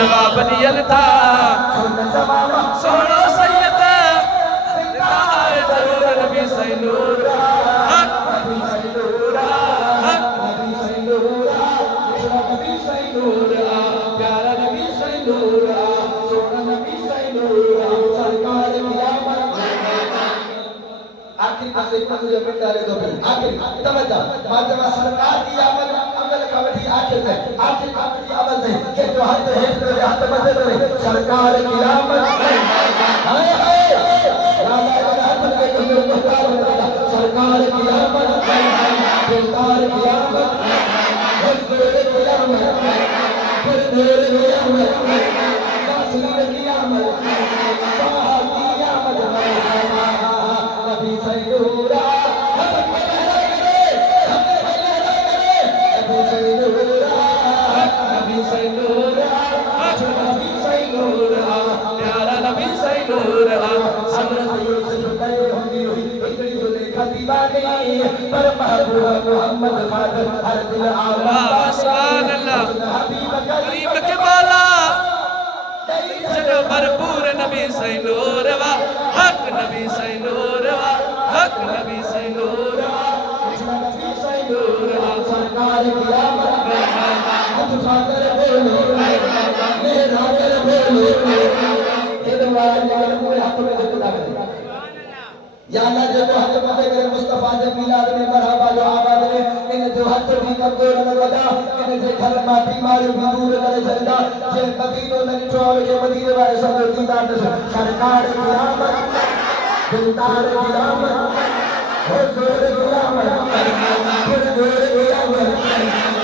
जवाब दियल था सोनो सैयद जिंदा आए जरूर नबी सही नूर हक नबी सही नूर हक नबी सही नूर नबी सही नूर प्यारा नबी सही नूर सोना नबी सही नूर सरकार आखिर आखिर मुझे मिटा ले दो आखिर तवज्जो मातमा सरकार की अमल अमल कवठी आखिर है आखिर की अमल है कि जो हाथ है तेरे हाथ मदद करे सरकार की अमल हाय हाय राजा के हाथ के कमर मुख्तार सरकार की अमल सरकार की अमल हजरत की अमल फिर देर की अमल तासीर की अमल बाहा की अमल नबी सही नूर नबी सही नूर नबी सही नूर नबी सही नूर प्यारा नबी सही नूर पर महबूब मोहम्मद मादर हर दिल आवाज़ सुभान अल्लाह करीम के बाला जग भरपूर नबी सही नूर वा हक नबी सही नूर वा हक नबी सही नूर नबी सही नूर सरकार की आमद हाथ उठाकर बोलो मेरा कर बोलो ये दरबार में पूरे हाथ में झुका कर या अल्लाह जो हाथ में करे मुस्तफा दे मिलाद में मरहबा जो आबाद ने इन जो हाथ भी कमजोर न लगा इन जे घर में बीमारी भी दूर करे जल्दा जे मदीनो न निठोल के मदीने वाले सब दीदार सरकार की आमद दिलदार की आमद हुजूर की आमद फिर दूर की आमद